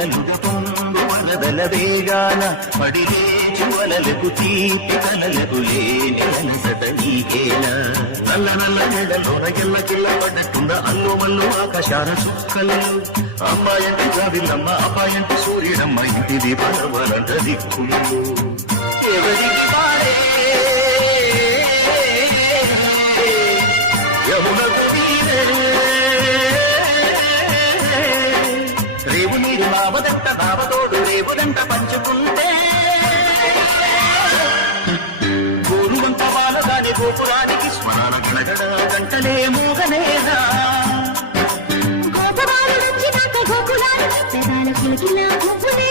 వెన్నెలలుగ పొంగు వరదల వేగాన పడిలేచి వలలకు తీపి కలలకు లేని అలసట నీకేనా నల్ల నల్ల నెడలోన ఎల్ల కిల్ల పడ్డట్టున్న అల్లు మల్లు ఆకాశాల చుక్కలు అమ్మాయంటి జాబిల్లమ్మ అబ్బాయంటి సూర్యుడమ్మ ఇంటిది పరవలంట దిక్కులు ఎవరికి వారే యమునకు నీరే రేవు నీరు నావదంట నావతోడు రేవుదంట పంచుకుంటే గోరువంత బాలదాని గోపురానికి స్మరణ గణగడ గంటలే మోగనేదా గోపురాలు నుంచి నాక గోకులాలు పెదాల కిలకిలా ముగ్గులే